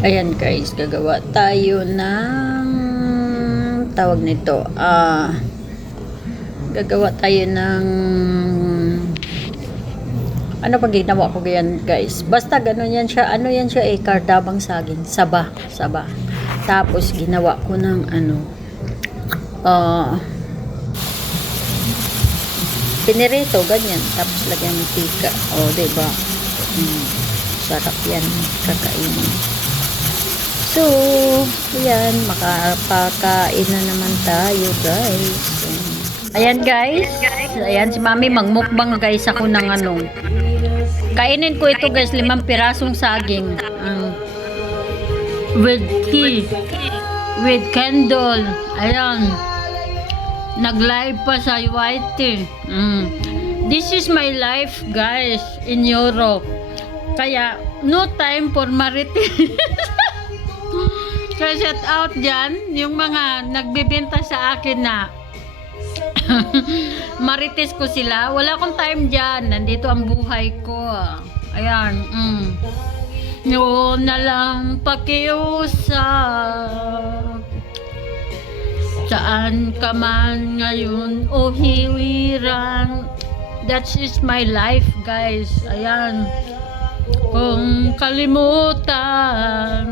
Ayan guys, gagawa tayo ng tawag nito. Gagawa tayo ng ano pag ginawa ko ganyan guys. Basta gano'n yan siya. Ano yan siya kardabang saging. Saba. Saba. Tapos ginawa ko ng pinirito, ganyan. Tapos lagyan ng tika. O, diba? Sarap yan. Kakainin. So, ayan, makapakain na naman tayo, guys. Ayan, guys. Ayan, si Mami, magmukbang, guys, ako ng Kainin ko ito, guys, 5 pirasong saging. With tea. With candle. Ayan. Nag-live pa sa YT. This is my life, guys, in Europe. Kaya, no time for marites. Kaya shout out dyan, yung mga nagbibenta sa akin na marites ko sila. Wala akong time dyan. Nandito ang buhay ko. Ayan. Noon na lang pakiusap. Saan ka man ngayon o hiwiran. That is my life, guys. Ayan. Kung kalimutan,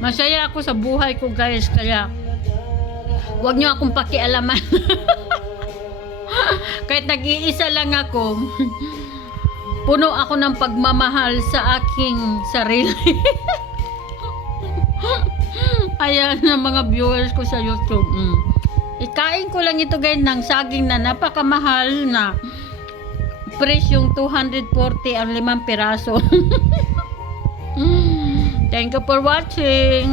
masaya ako sa buhay ko, guys. Kaya huwag nyo akong pakialaman. Kahit nag-iisa lang ako, puno ako ng pagmamahal sa aking sarili. Ayan ang mga viewers ko sa YouTube. Ikain ko lang ito, guys, ng saging na napakamahal na presyong 240 ang 5 piraso. Thank you for watching.